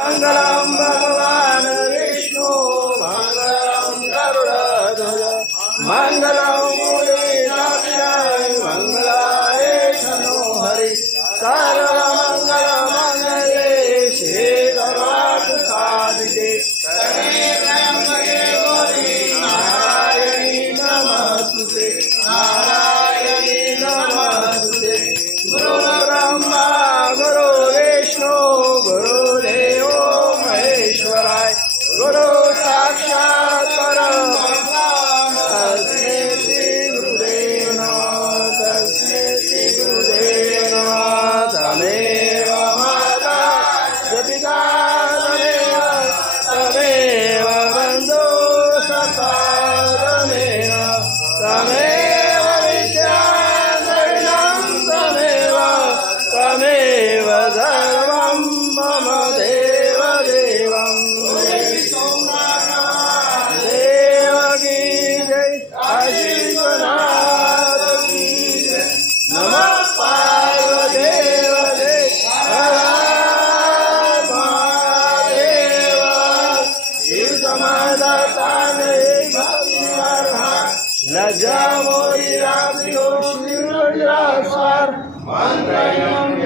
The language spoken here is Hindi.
मंगलम भगवान विष्णु मंगलम गरुड़ध्वज मंगलम मूलविनाशाय मंगलाय तनो हरि सर्वमंगल मंगले शिवे सर्वार्थ साधिके शरण्ये त्र्यंबके गौरी नारायणी नमस्तुते नारायणी नमस्तुते गुरु ब्रह्मा गुरु विष्णु गुरुदेवो महेश्वराय गुरु साक्षात् परब्रह्म तस्मै श्री गुरुदेव नमः तस्मै श्री गुरुदेव नमः तमेव माता पिता तमेव बन्धु सखा तमेव विद्या तमेव सर्वं मम देव देवं देवकी जय आशीर्वाद की जय नमः पार्वदेव जय महादेव शिव समाधान लज्जा मोरी राम शिव स्वार मंत्रयम्